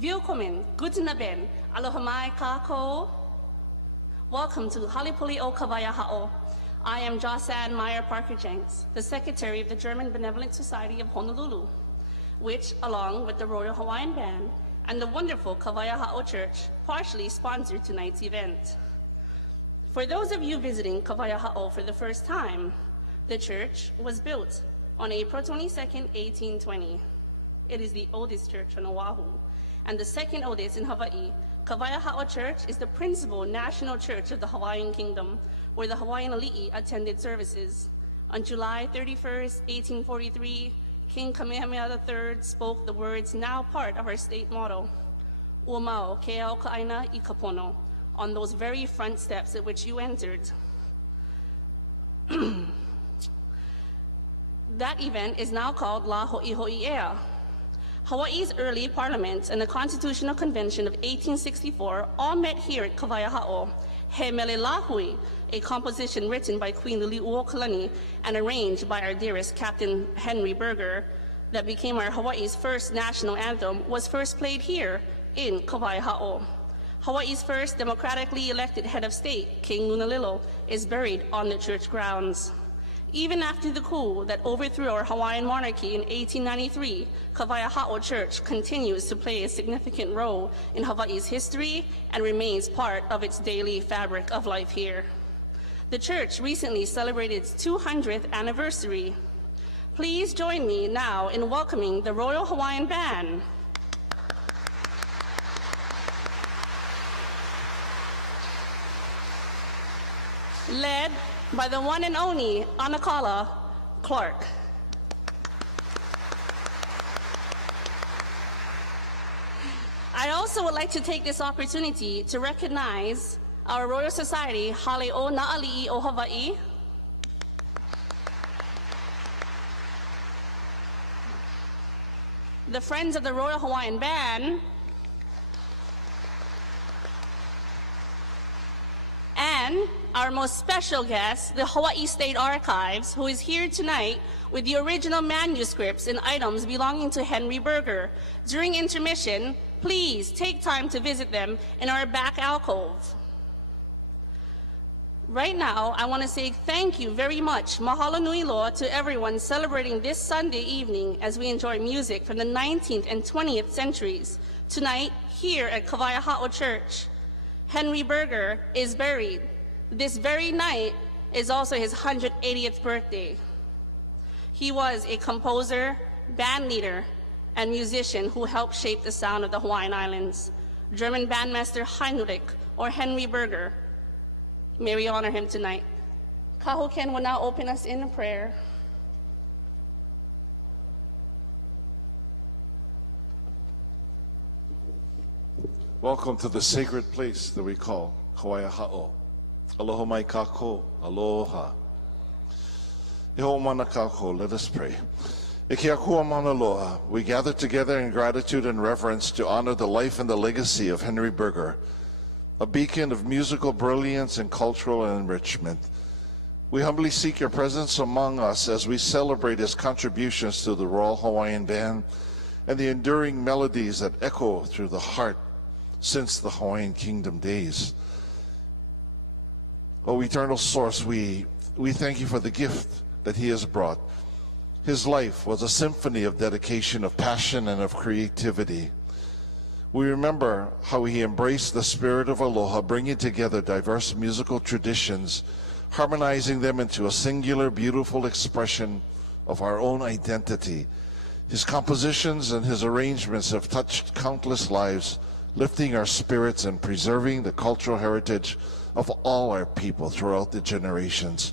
Willkommen, guten Abend, aloha mai kako. Welcome to Halipulio Kawaiahaʻo. I am Josanne Meyer Parker-Jenks, the Secretary of the German Benevolent Society of Honolulu, which, along with the Royal Hawaiian Band and the wonderful Kawaiahaʻo Church, partially sponsored tonight's event. For those of you visiting Kawaiahaʻo for the first time, the church was built on April 22nd, 1820. It is the oldest church on Oahu and the second oldest in Hawaii. Kawaiahaʻo Church is the principal national church of the Hawaiian Kingdom, where the Hawaiian ali'i attended services. On July 31st, 1843, King Kamehameha III spoke the words now part of our state motto, "Ua mau ke ao ka'aina I kapono," on those very front steps at which you entered. That event is now called La Ho'iho'i'ea. Hawaii's early parliament and the Constitutional Convention of 1864 all met here at Kawaiahaʻo. He Mele Lahui, a composition written by Queen Liliuokalani and arranged by our dearest Captain Henry Berger, that became our Hawaii's first national anthem, was first played here in Kawaiahaʻo. Hawaii's first democratically elected head of state, King Lunalilo, is buried on the church grounds. Even after the coup that overthrew our Hawaiian monarchy in 1893, Kawaiahaʻo Church continues to play a significant role in Hawaii's history and remains part of its daily fabric of life here. The church recently celebrated its 200th anniversary. Please join me now in welcoming the Royal Hawaiian Band. Led by the one and only Anakala Clark. I also would like to take this opportunity to recognize our Royal Society, Haleo Na'ali'i o Hawaii, the Friends of the Royal Hawaiian Band, and our most special guest, the Hawaii State Archives, who is here tonight with the original manuscripts and items belonging to Henry Berger. During intermission, please take time to visit them in our back alcove. Right now, I want to say thank you very much, mahalo nui loa, to everyone celebrating this Sunday evening as we enjoy music from the 19th and 20th centuries. Tonight, here at Kawaiahaʻo Church, Henry Berger is buried. This very night is also his 180th birthday. He was a composer, band leader, and musician who helped shape the sound of the Hawaiian Islands. German bandmaster Heinrich, or Henry Berger. May we honor him tonight. Kaho Ken will now open us in a prayer. Welcome to the sacred place that we call Kawaiahaʻo. Aloha mai kako, aloha. E ho mana kako, let us pray. E ke akua mana loa, we gather together in gratitude and reverence to honor the life and the legacy of Henry Berger, a beacon of musical brilliance and cultural enrichment. We humbly seek your presence among us as we celebrate his contributions to the Royal Hawaiian Band and the enduring melodies that echo through the heart since the Hawaiian Kingdom days. O eternal source, we thank you for the gift that he has brought. His life was a symphony of dedication, of passion, and of creativity. We remember how he embraced the spirit of aloha, bringing together diverse musical traditions, harmonizing them into a singular, beautiful expression of our own identity. His compositions and his arrangements have touched countless lives, lifting our spirits and preserving the cultural heritage of all our people throughout the generations.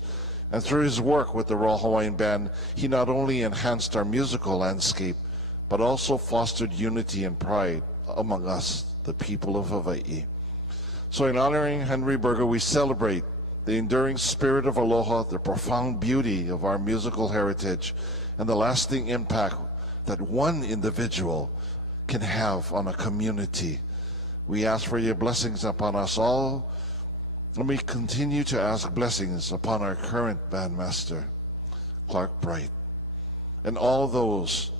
And through his work with the Royal Hawaiian Band, he not only enhanced our musical landscape, but also fostered unity and pride among us, the people of Hawaii. So in honoring Henry Berger, we celebrate the enduring spirit of aloha, the profound beauty of our musical heritage, and the lasting impact that one individual can have on a community. We ask for your blessings upon us all, and we continue to ask blessings upon our current bandmaster, Clark Bright, and all those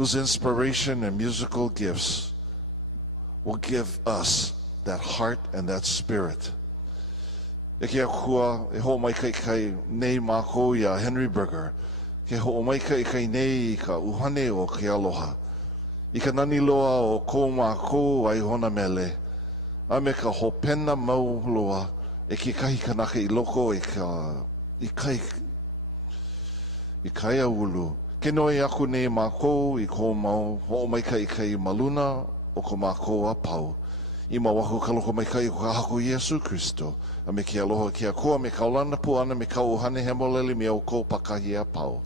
whose inspiration and musical gifts will give us that heart and that spirit. E kia kua e ho mai kai nei mako ia Henry Berger. Ke ho mai kai nei ka uhane o ke aloha. I ka nani loa o ko mako ai hona mele. A me ka ho pena mau loa e ki kahi kanaka I loko I kai a ulu. Ke noi aku nei mako I ko mau ho mai kai maluna o ko mako a pau. I mawaku ka loko mai kai o ka hako Iesu Kristo. A me ki aloha ki a koa me kaulana puana me ka uhane he moleli me o ko pakahi a pau.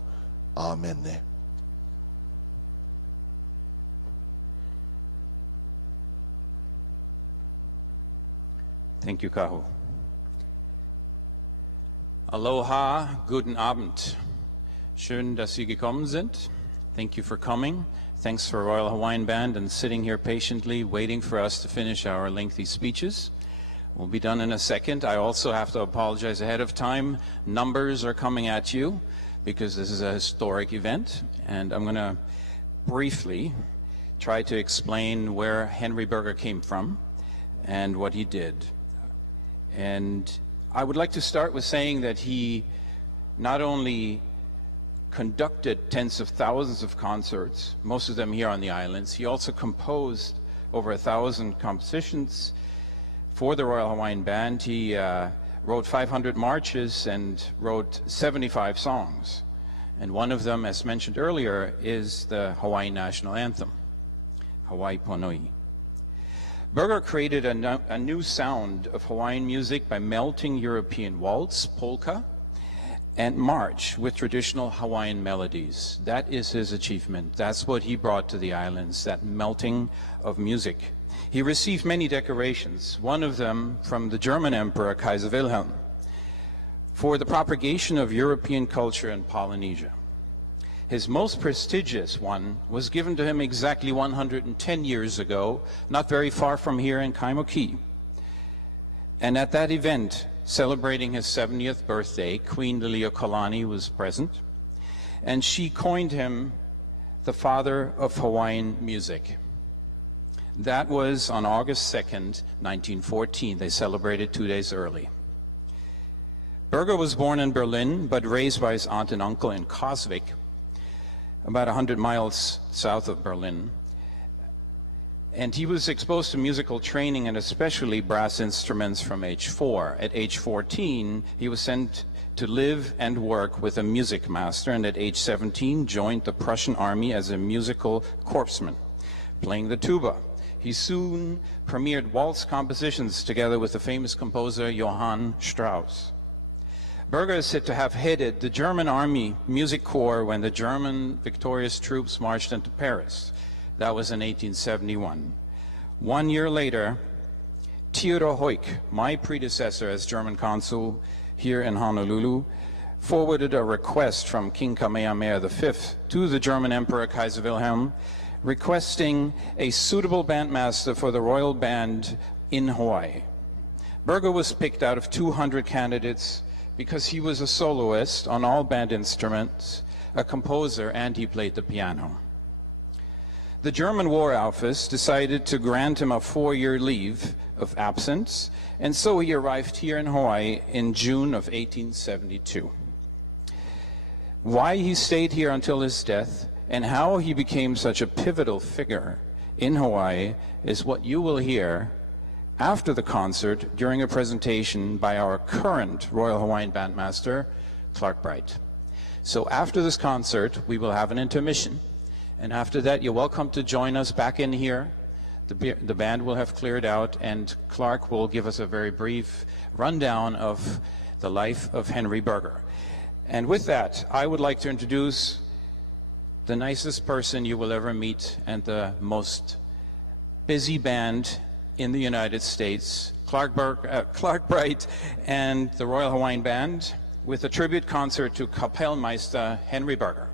Amen. Thank you, Kaho. Aloha, guten Abend. Schön, dass Sie gekommen sind. Thank you for coming. Thanks for Royal Hawaiian Band and sitting here patiently waiting for us to finish our lengthy speeches. We'll be done in a second. I also have to apologize ahead of time. Numbers are coming at you because this is a historic event, and I'm going to briefly try to explain where Henry Berger came from and what he did. And I would like to start with saying that he not only conducted tens of thousands of concerts, most of them here on the islands, he also composed over 1,000 compositions for the Royal Hawaiian Band. He wrote 500 marches and wrote 75 songs. And one of them, as mentioned earlier, is the Hawaiian national anthem, Hawaii Ponoi. Berger created a new sound of Hawaiian music by melting European waltz, polka, and march with traditional Hawaiian melodies. That is his achievement. That's what he brought to the islands, that melting of music. He received many decorations, one of them from the German Emperor Kaiser Wilhelm, for the propagation of European culture in Polynesia. His most prestigious one was given to him exactly 110 years ago, not very far from here in Kaimoki. And at that event, celebrating his 70th birthday, Queen Liliuokalani was present, and she coined him the father of Hawaiian music. That was on August 2nd, 1914. They celebrated 2 days early. Berger was born in Berlin, but raised by his aunt and uncle in Kosvik, about 100 miles south of Berlin. And he was exposed to musical training and especially brass instruments from age 4. At age 14, he was sent to live and work with a music master, and at age 17 joined the Prussian army as a musical corpsman, playing the tuba. He soon premiered waltz compositions together with the famous composer Johann Strauss. Berger is said to have headed the German Army Music Corps when the German victorious troops marched into Paris. That was in 1871. 1 year later, Theodor Heuck, my predecessor as German consul here in Honolulu, forwarded a request from King Kamehameha V to the German Emperor Kaiser Wilhelm, requesting a suitable bandmaster for the royal band in Hawaii. Berger was picked out of 200 candidates because he was a soloist on all band instruments, a composer, and he played the piano. The German War Office decided to grant him a 4-year leave of absence, and so he arrived here in Hawaii in June of 1872. Why he stayed here until his death and how he became such a pivotal figure in Hawaii is what you will hear after the concert during a presentation by our current Royal Hawaiian Bandmaster, Clark Bright. So after this concert, we will have an intermission. And after that, you're welcome to join us back in here. The band will have cleared out, and Clark will give us a very brief rundown of the life of Henry Berger. And with that, I would like to introduce the nicest person you will ever meet and the most busy band in the United States, Clark Bright and the Royal Hawaiian Band, with a tribute concert to Kapellmeister Henry Berger.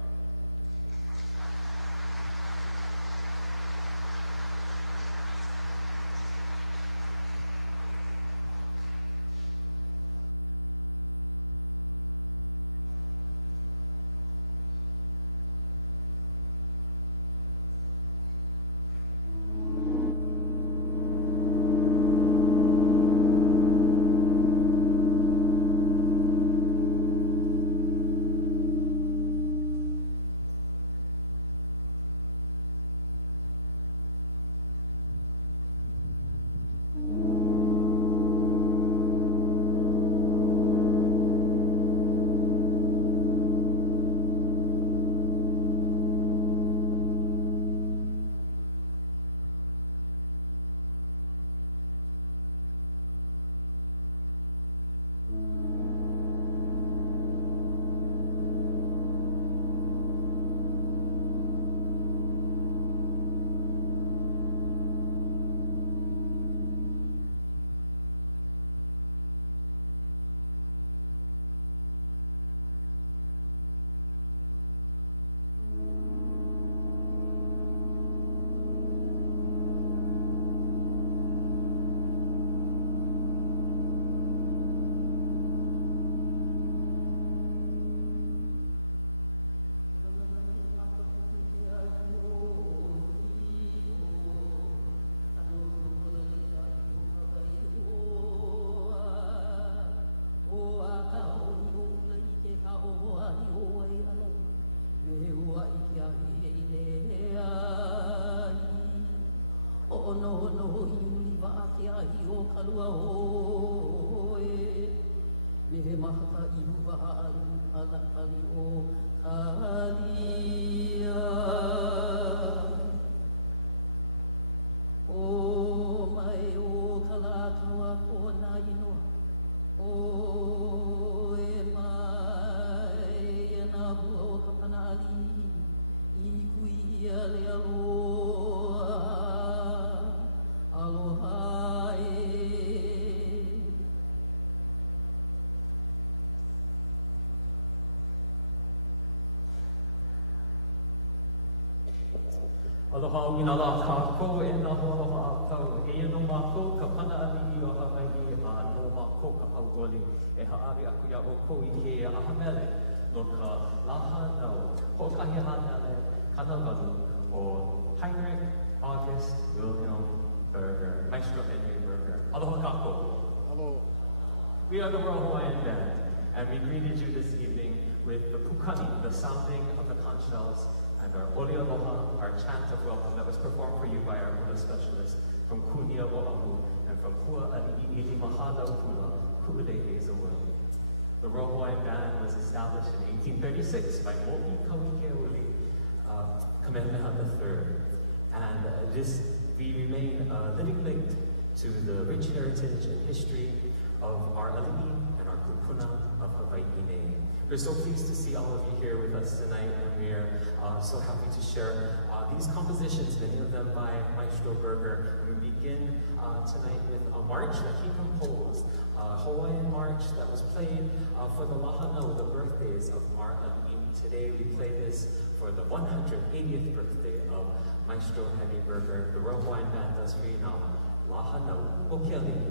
Aloha winala kākou e nā moloha kau e no mākou ka pana alihi o Hawaii a no mākou ka pautoli e haare aku ia o kou I ke ahamele no ka laha nau hokahi hanale hanawadu o Heinrich August Wilhelm Berger, Maestro Henry Berger. Aloha kākou. We are the Royal Hawaiian Band, and we greeted you this evening with the pukani, the sounding of the conch shells, and our Oli Aloha, our chant of welcome that was performed for you by our hula specialist from Kunia Oahu and from Pua'ali'i Idu Mahana Hula, Ku'ule Ezawood. The Royal Hawaiian Band was established in 1836 by Mo'i Kawikeauli, Kamehameha III, and we remain living linked to the rich heritage and history of our ali'i and our kupuna of Hawaii. We're so pleased to see all of you here with us tonight, and we are so happy to share these compositions, many of them by Maestro Berger. And we begin tonight with a march that he composed, a Hawaiian march that was played for the Lahanau, the birthdays of our ali'i. Today we play this for the 180th birthday of Maestro Henry Berger. The Royal Hawaiian Band does for you now, Lahanau Hokiali'i.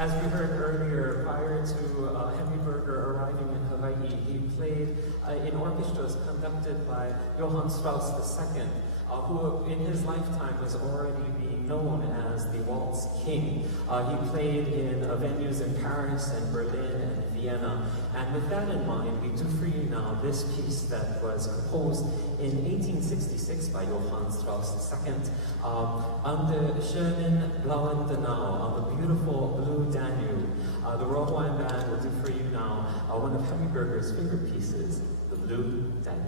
As we heard earlier, prior to Henry Berger arriving in Hawaii, he played in orchestras conducted by Johann Strauss II, who in his lifetime was already being known as the Waltz King. He played in venues in Paris and Berlin and Vienna. And with that in mind, we do for you now this piece that was composed in 1866 by Johann Strauss II on the schönen blauen Donau, on the beautiful blue Danube. The Royal Hawaiian Band will do for you now one of Henry Berger's favorite pieces, the Blue Danube.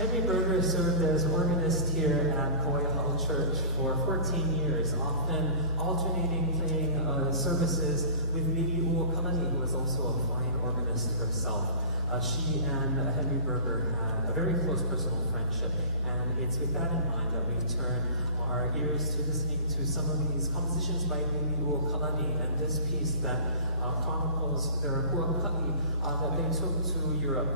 Henry Berger served as organist here at Kawaiahaʻo Church for 14 years, often alternating playing services with Lili Uokalani, who was also a fine organist herself. She and Henry Berger had a very close personal friendship, and it's with that in mind that we turn our ears to listening to some of these compositions by Lili Uokalani, and this piece that chronicles their huaka'i that they took to Europe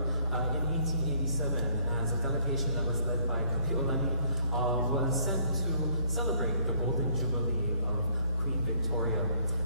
in 1887 as a delegation that was led by Kapi'olani was sent to celebrate the Golden Jubilee of Queen Victoria.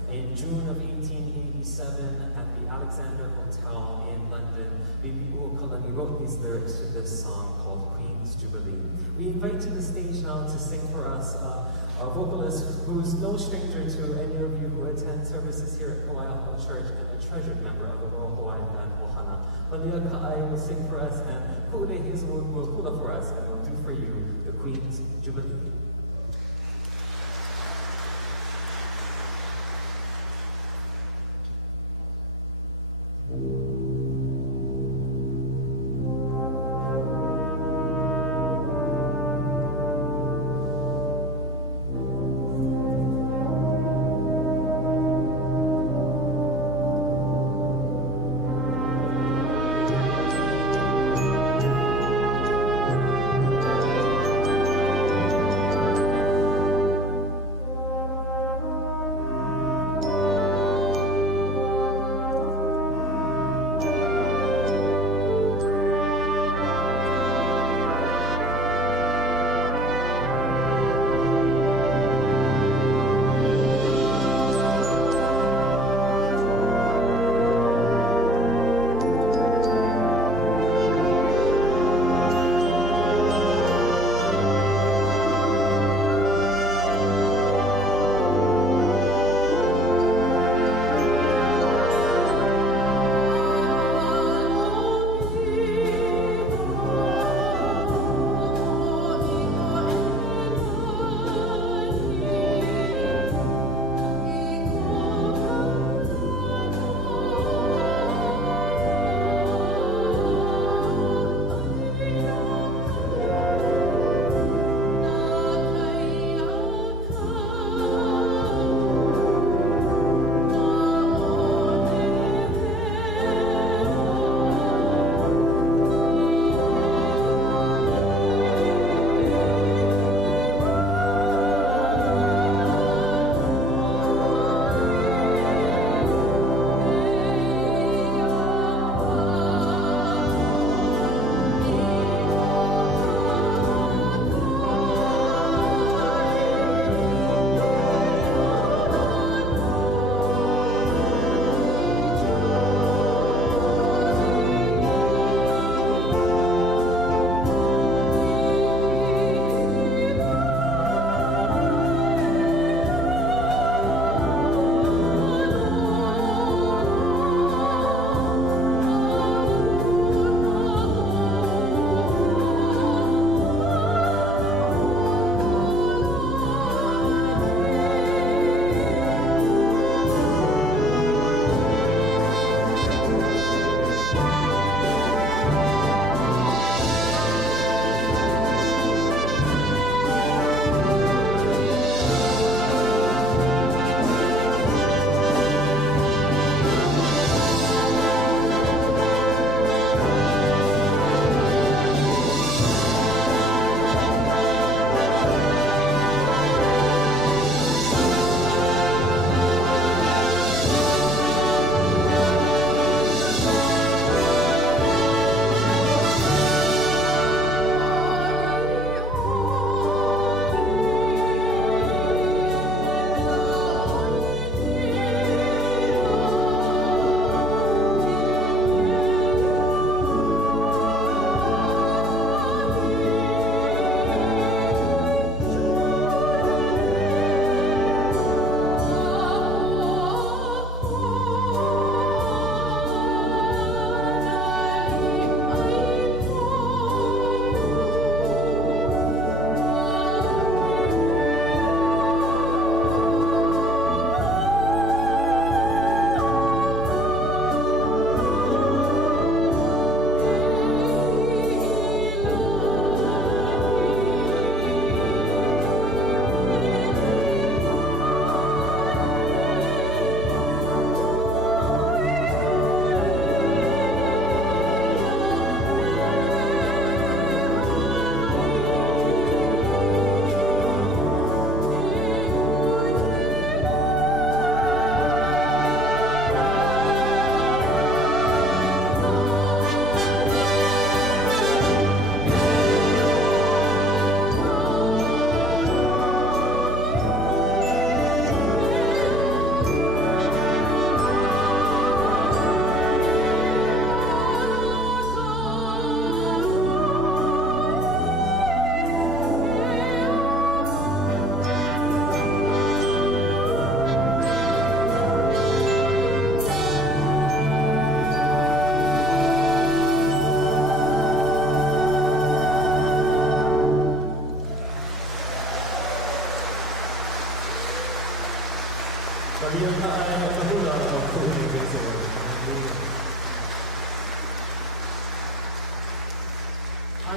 In June of 1887 at the Alexander Hotel in London, Lili Uokalani wrote these lyrics to this song called Queen's Jubilee. We invite to the stage now to sing for us a vocalist who's no stranger to any of you who attend services here at Kawaiahaʻo Church and a treasured member of the Royal Hawaiian Band, Ohana. Malia Ka'ai will sing for us, and Pu'ule Hazel will hula for us, and will do for you the Queen's Jubilee.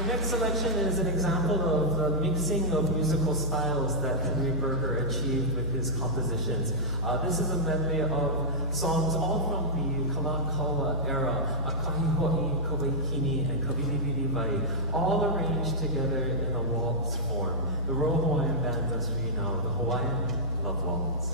Our next selection is an example of the mixing of musical styles that Henry Berger achieved with his compositions. This is a medley of songs all from the Kalakaua era, Kahiho'i, Kawaiikini, and Kawilipili, all arranged together in a waltz form. The Royal Hawaiian Band does for you now the Hawaiian Love Waltz.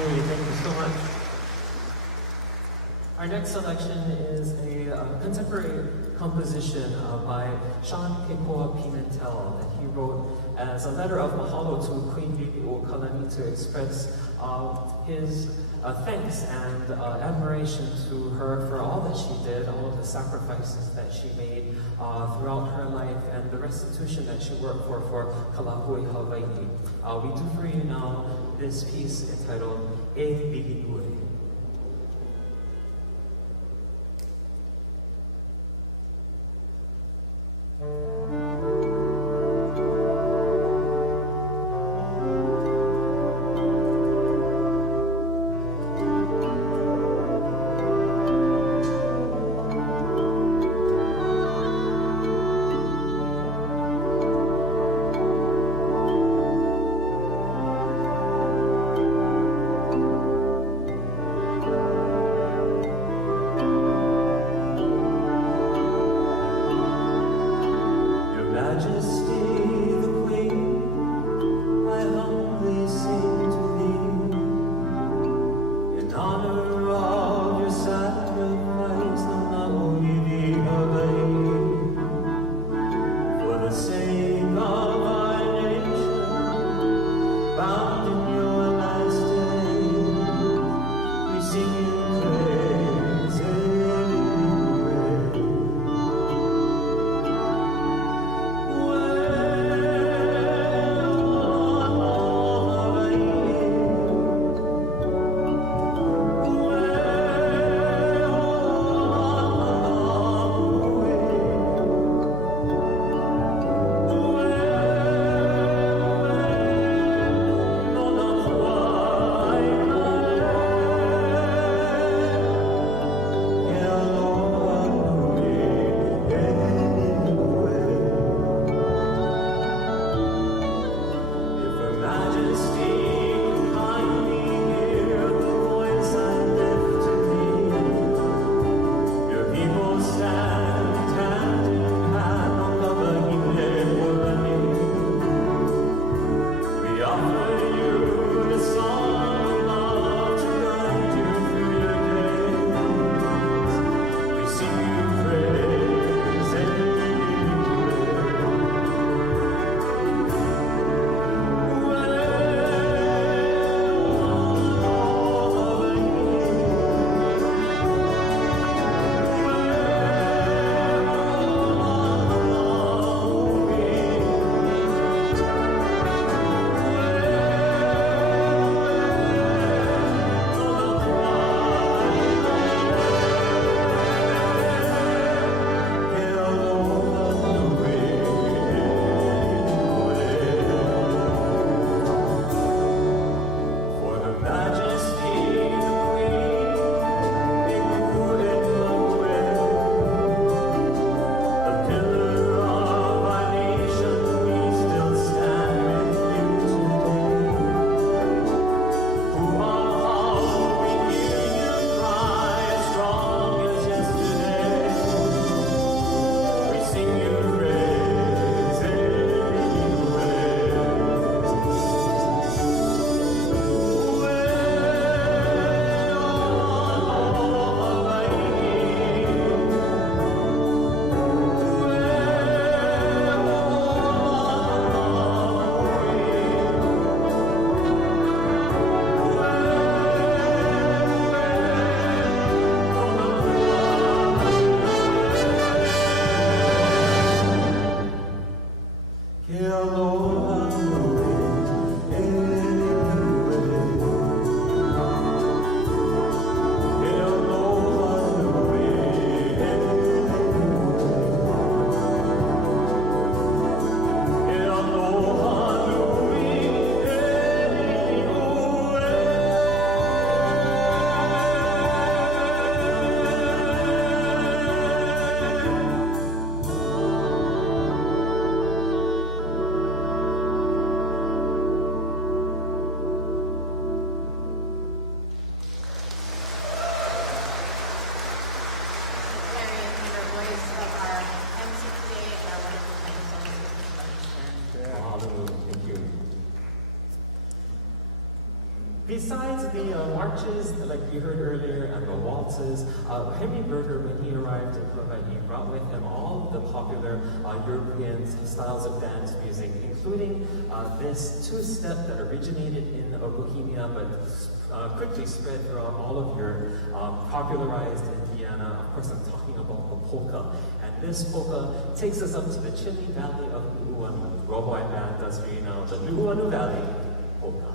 Thank you so much. Our next selection is a contemporary composition by Sean Kekoa Pimentel that he wrote as a letter of mahalo to Queen Bibi o Kalani to express his thanks and admiration to her for all that she did, all of the sacrifices that she made throughout her life, and the restitution that she worked for Kalahui Hawaii. We do for you now this piece entitled E Bigi Ue. Besides the marches, like we heard earlier, and the waltzes, Henry Berger, when he arrived in Hawaii, brought with him all the popular European styles of dance music, including this two-step that originated in Bohemia, but quickly spread throughout all of Europe, popularized in Vienna. Of course, I'm talking about the polka. And this polka takes us up to the chilly valley of Nuuanu. Robo and Band does for you now, the Nuuanu Valley polka.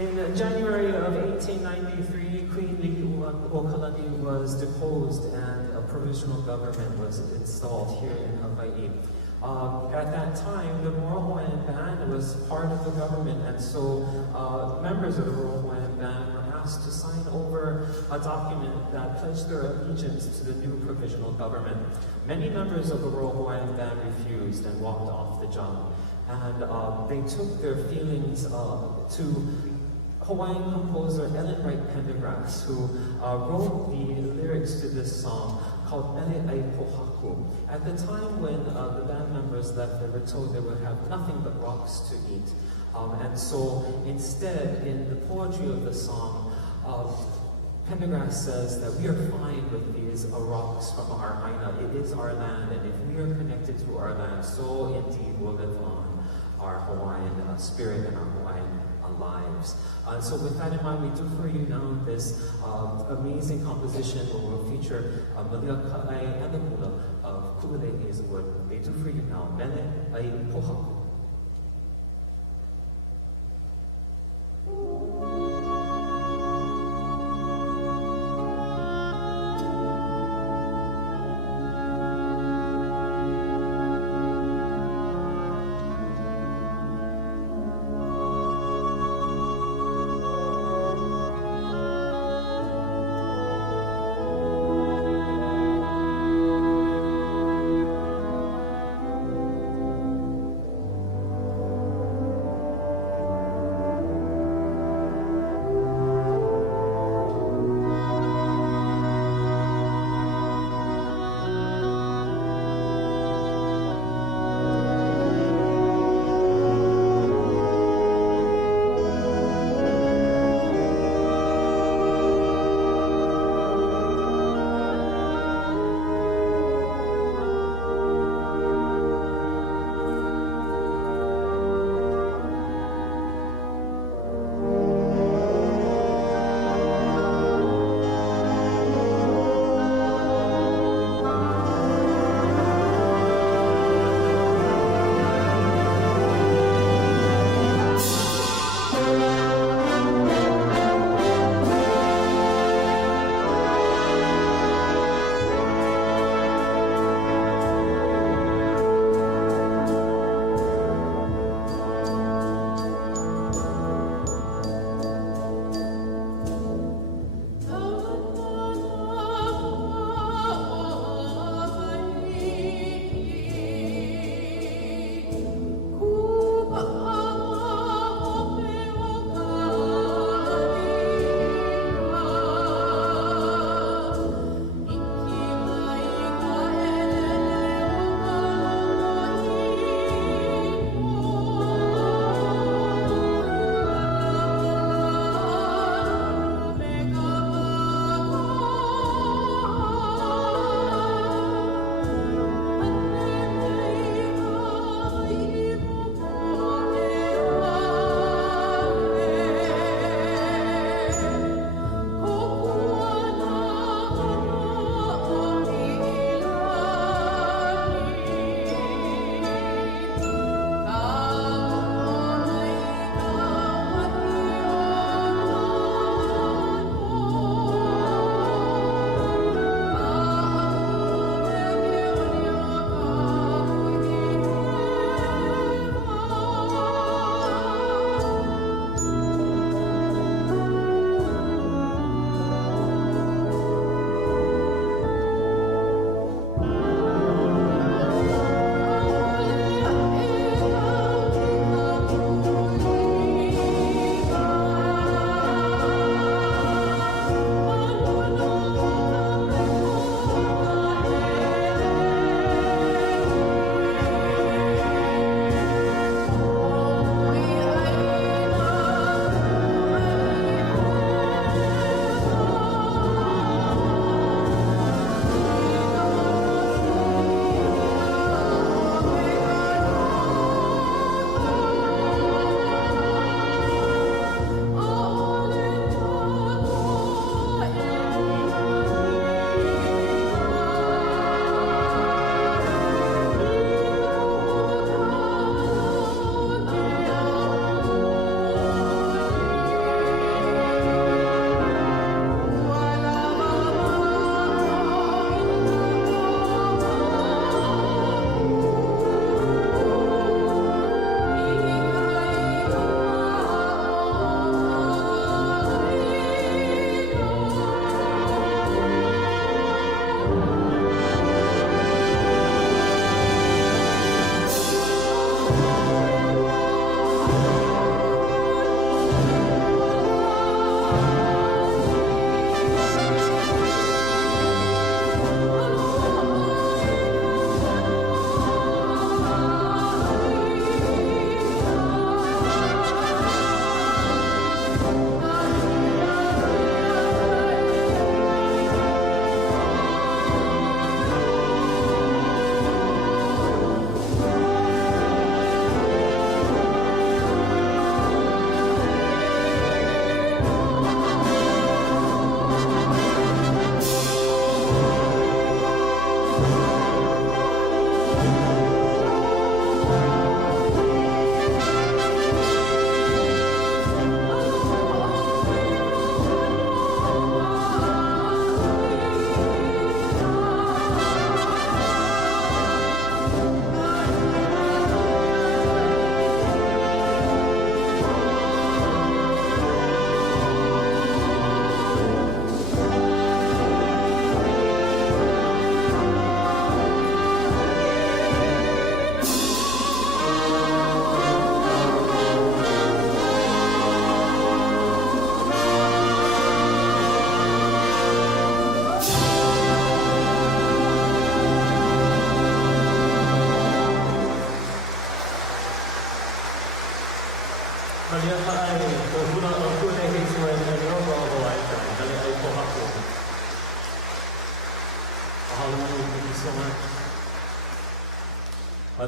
In January of 1893, Queen Li'uokalani was deposed and a provisional government was installed here in Hawaii. At that time, the Royal Hawaiian Band was part of the government, and so members of the Royal Hawaiian Band were asked to sign over a document that pledged their allegiance to the new provisional government. Many members of the Royal Hawaiian Band refused and walked off the jump, and they took their feelings to Hawaiian composer Ellen Wright Pendergrass, who wrote the lyrics to this song called Mele Ai Pohaku. At the time when the band members left, they were told they would have nothing but rocks to eat. And so instead, in the poetry of the song, Pendergrass says that we are fine with these rocks from our aina. It is our land, and if we are connected to our land, so indeed will live on our Hawaiian spirit and our Hawaiian lives. So with that in mind, we do for you now this amazing composition that will feature Manila Kalai and the Kula of Kule'i's work. They do for you now, Mele Ai Pohaku. Well,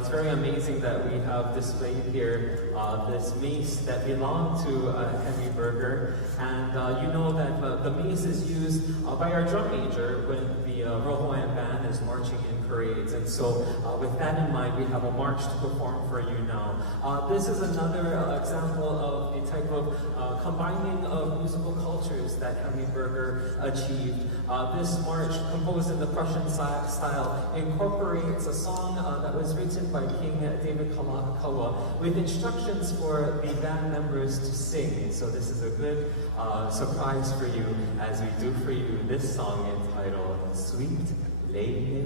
it's very amazing that we have displayed here this mace that belonged to Henry Berger. And you know that the mace is used by our drum major when the Royal Hawaiian Band is marching in parades. And so with that in mind, we have a march to perform for you now. This is another example of the type of combining of musical cultures that Henry Berger achieved. This march, composed in the Prussian style, incorporates a song that was written by King David Kawaiahaʻo with instructions for the band members to sing. So this is a good surprise for you as we do for you this song entitled Sweet Lady.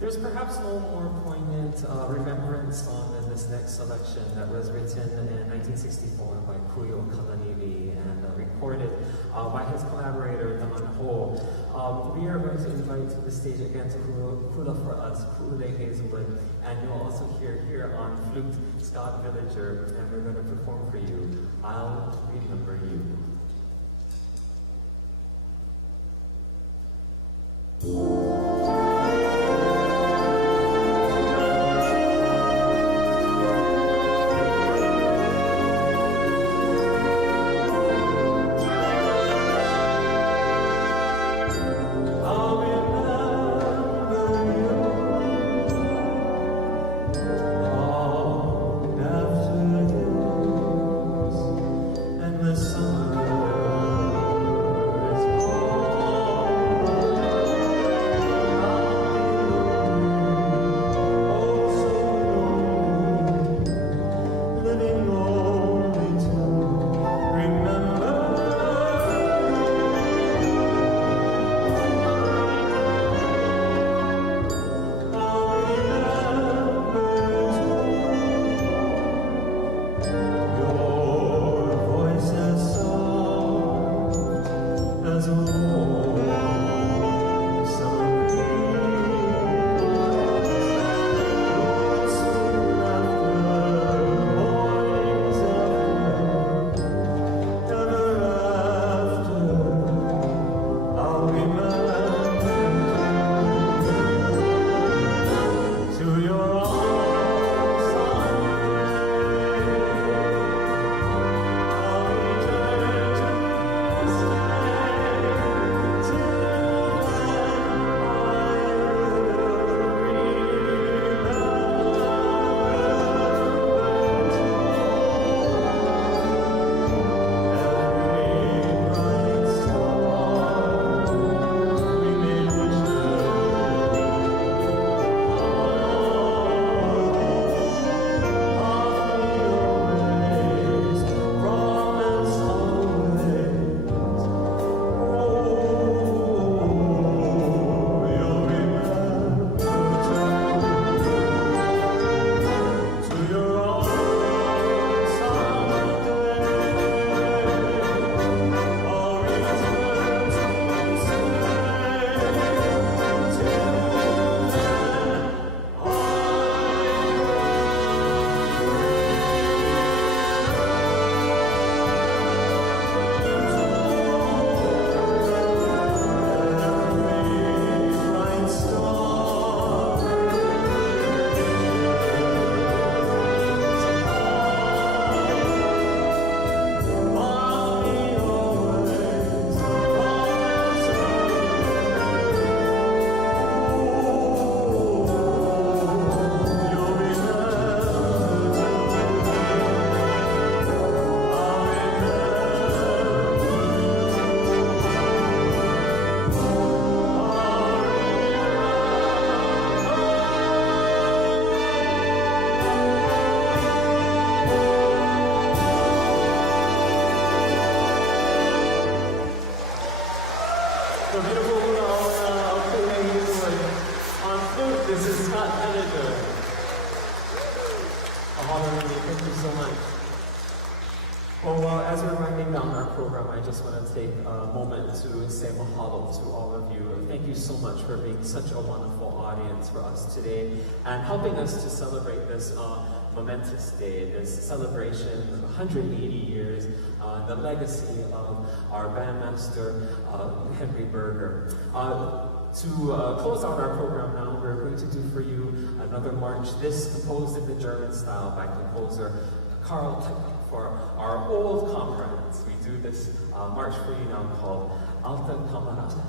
There's perhaps no more poignant remembrance song than this next selection that was written in 1964 by Kuyo Kalani'i and recorded by his collaborator Don Ho. We are going to invite to the stage again to Kula for us, Kule Hazelwood, and you'll also hear here on flute Scott Villager, and they're going to perform for you, I'll Remember You. I'll remember the beautiful hula of on food, this is Scott Berger. Thank you so much. Well, as we're winding down our program, I just want to take a moment to say mahalo to all of you. Thank you so much for being such a wonderful audience for us today and helping us to celebrate this momentous day, this celebration of 180 years, the legacy of our bandmaster, Henry Berger. To close out our program now, we're going to do for you another march, this composed in the German style by composer Karl Tecker for our old comrades. We do this march for you now called Alta Kamarata.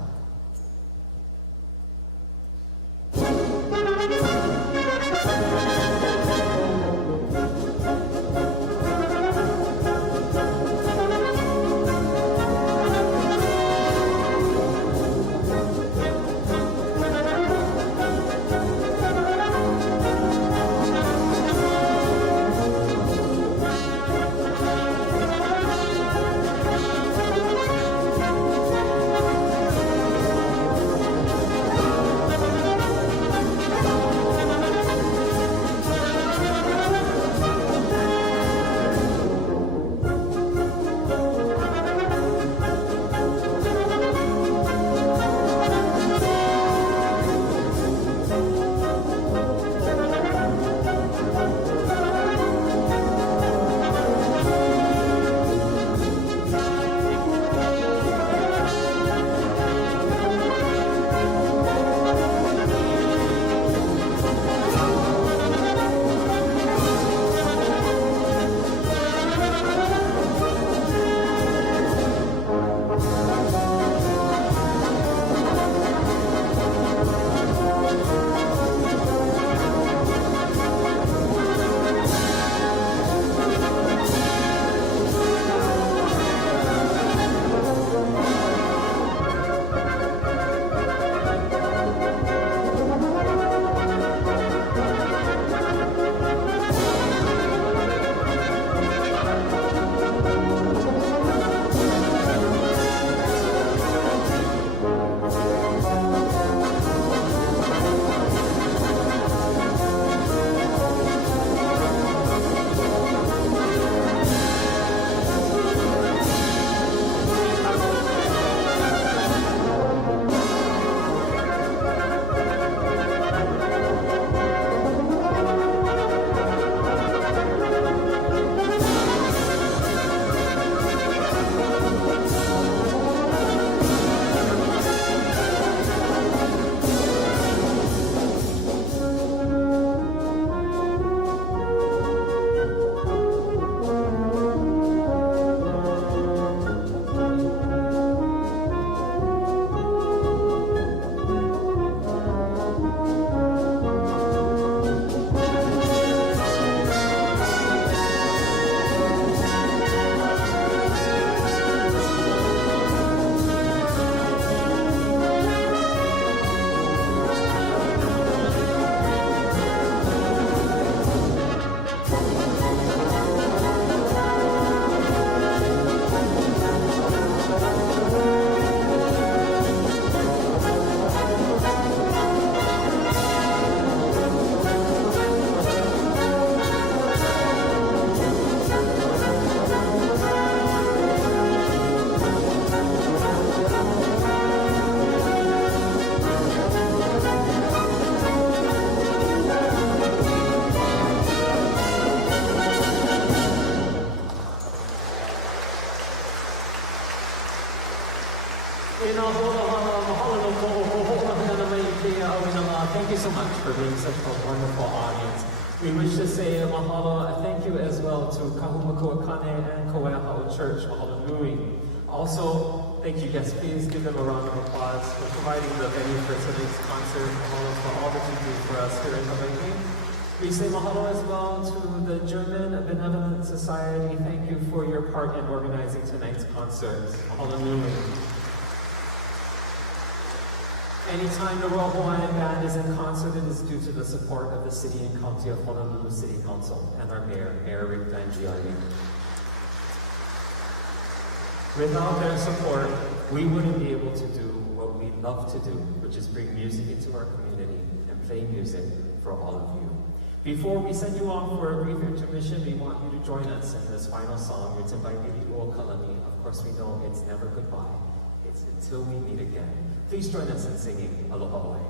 Thank you so much for being such a wonderful audience. We wish to say mahalo and thank you as well to Kawaiahaʻo and Kawaiahaʻo Church, mahalo nui. Also, thank you guys, please give them a round of applause for providing the venue for today's concert, mahalo for all that you do for us here at Hawaii. We say mahalo as well to the German Benevolent Society. Thank you for your part in organizing tonight's concert. Mahalo nui. Anytime the Royal Hawaiian Band is in concert, it is due to the support of the City and County of Honolulu City Council and our Mayor, Rick Vangiardi. Without their support, we wouldn't be able to do what we love to do, which is bring music into our community and play music for all of you. Before we send you off for a brief intermission, we want you to join us in this final song written by Bibi Kalani. Of course, we know it's never goodbye. It's until we meet again. Please join us in singing Aloha Hawaii.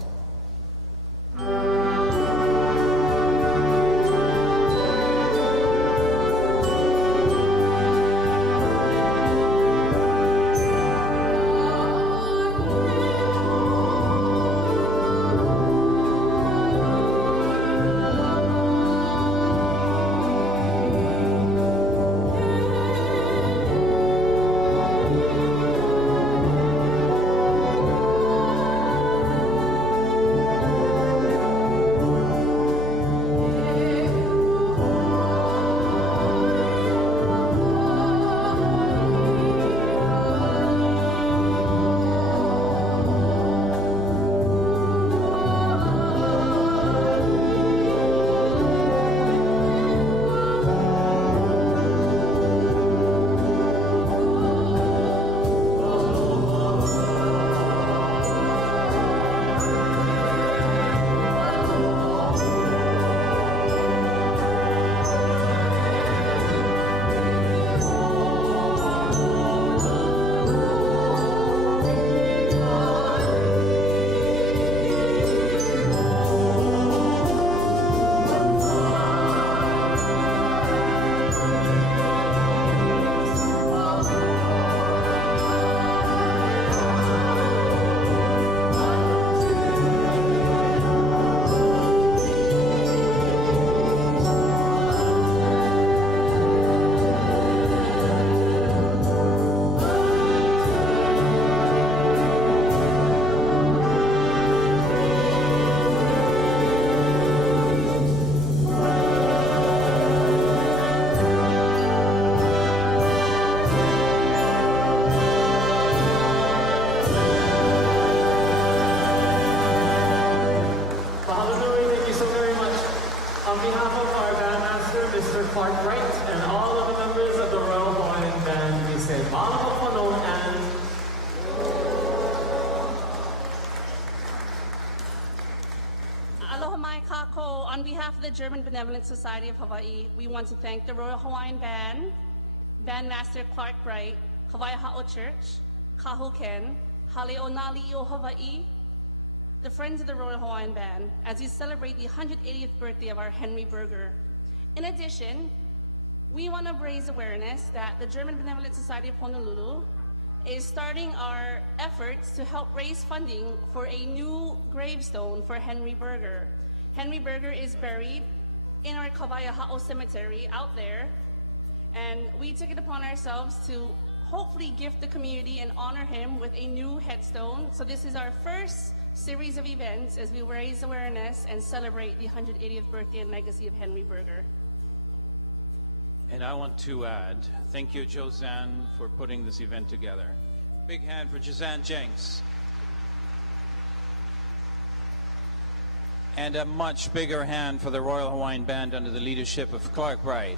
On behalf of the German Benevolent Society of Hawaii, we want to thank the Royal Hawaiian Band, Bandmaster Clark Wright, Kawaiahaʻo Church, Kahu Ken, Haleʻonaliʻo Hawaii, the Friends of the Royal Hawaiian Band, as we celebrate the 180th birthday of our Henry Berger. In addition, we want to raise awareness that the German Benevolent Society of Honolulu is starting our efforts to help raise funding for a new gravestone for Henry Berger. Henry Berger is buried in our Kawaiahaʻo cemetery out there, and we took it upon ourselves to hopefully gift the community and honor him with a new headstone. So this is our first series of events as we raise awareness and celebrate the 180th birthday and legacy of Henry Berger. And I want to add, thank you, Josanne, for putting this event together. Big hand for Josanne Jenks. And a much bigger hand for the Royal Hawaiian Band under the leadership of Clark Wright.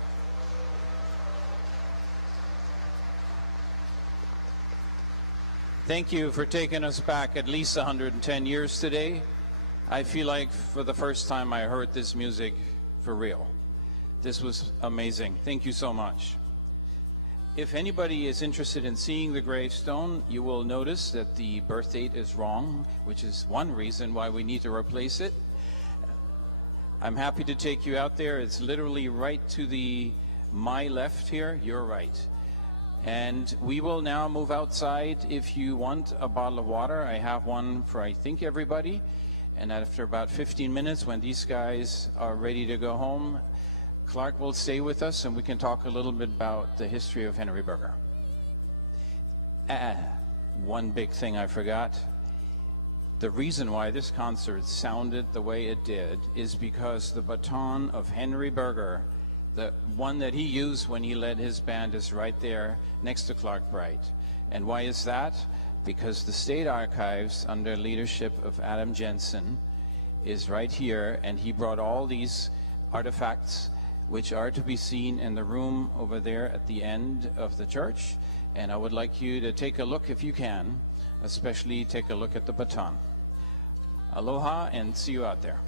Thank you for taking us back at least 110 years today. I feel like for the first time I heard this music for real. This was amazing. Thank you so much. If anybody is interested in seeing the gravestone, you will notice that the birth date is wrong, which is one reason why we need to replace it. I'm happy to take you out there. It's literally right to my left here, your right. And we will now move outside. If you want a bottle of water, I have one for I think everybody. And after about 15 minutes, when these guys are ready to go home, Clark will stay with us and we can talk a little bit about the history of Henry Berger. One big thing I forgot. The reason why this concert sounded the way it did is because the baton of Henry Berger, the one that he used when he led his band, is right there next to Clark Wright. And why is that? Because the State Archives, under leadership of Adam Jensen, is right here, and he brought all these artifacts which are to be seen in the room over there at the end of the church. And I would like you to take a look, if you can, especially take a look at the baton. Aloha and see you out there.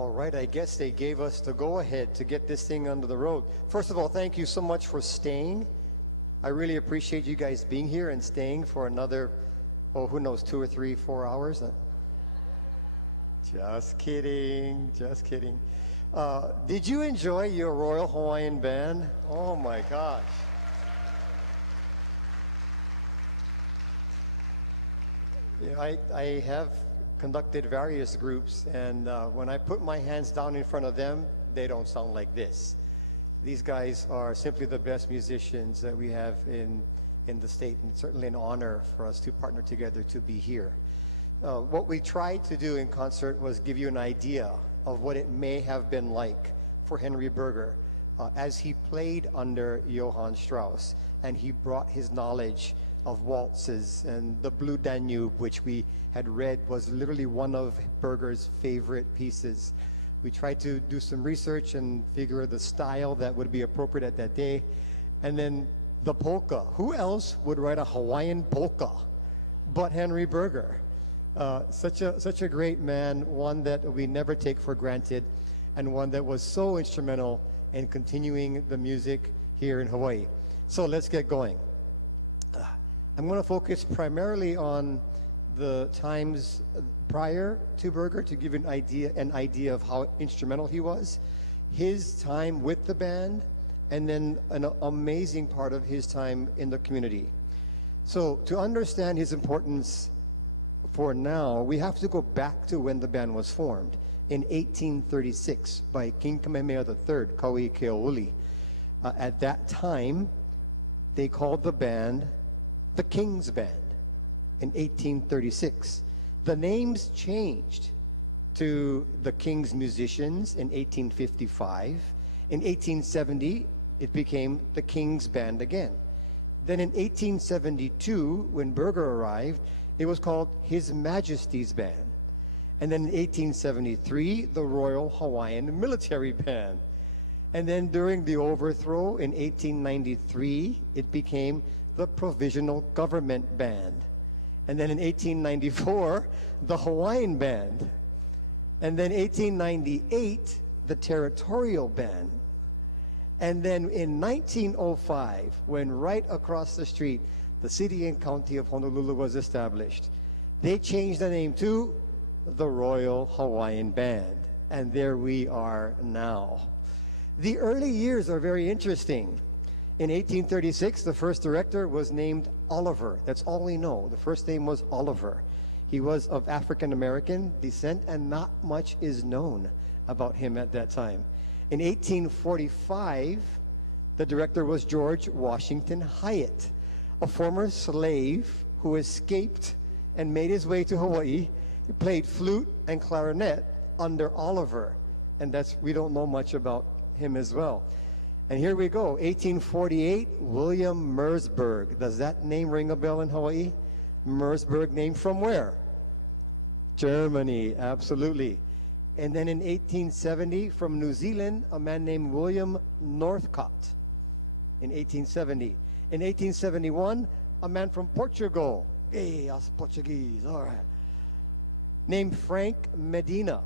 All right, I guess they gave us the go-ahead to get this thing under the road. First of all, thank you so much for staying. I really appreciate you guys being here and staying for another, oh, who knows, 2 or 3, 4 hours? Just kidding, just kidding. Did you enjoy your Royal Hawaiian Band? Oh my gosh. Yeah, I have conducted various groups, and when I put my hands down in front of them, they don't sound like this. These guys are simply the best musicians that we have in the state, and certainly an honor for us to partner together to be here. What we tried to do in concert was give you an idea of what it may have been like for Henry Berger as he played under Johann Strauss, and he brought his knowledge of waltzes, and the Blue Danube, which we had read was literally one of Berger's favorite pieces. We tried to do some research and figure the style that would be appropriate at that day. And then the polka. Who else would write a Hawaiian polka but Henry Berger? Such a great man, one that we never take for granted, and one that was so instrumental in continuing the music here in Hawaii. So let's get going. I'm going to focus primarily on the times prior to Berger to give you an idea of how instrumental he was, his time with the band, and then an amazing part of his time in the community. So to understand his importance for now, we have to go back to when the band was formed in 1836 by King Kamehameha III, Kawaiahaʻo. At that time, they called the band the King's Band in 1836. The names changed to the King's Musicians in 1855. In 1870, it became the King's Band again. Then in 1872, when Berger arrived, it was called His Majesty's Band. And then in 1873, the Royal Hawaiian Military Band. And then during the overthrow in 1893, it became the Provisional Government Band. And then in 1894, the Hawaiian Band. And then 1898, the Territorial Band. And then in 1905, when right across the street, the city and county of Honolulu was established, they changed the name to the Royal Hawaiian Band. And there we are now. The early years are very interesting. In 1836, the first director was named Oliver. That's all we know. The first name was Oliver. He was of African-American descent, and not much is known about him at that time. In 1845, the director was George Washington Hyatt, a former slave who escaped and made his way to Hawaii. He played flute and clarinet under Oliver, and we don't know much about him as well. And here we go, 1848, William Mersberg. Does that name ring a bell in Hawaii? Mersberg, name from where? Germany, absolutely. And then in 1870, from New Zealand, a man named William Northcott in 1870. In 1871, a man from Portugal. Hey, us Portuguese, all right. Named Frank Medina.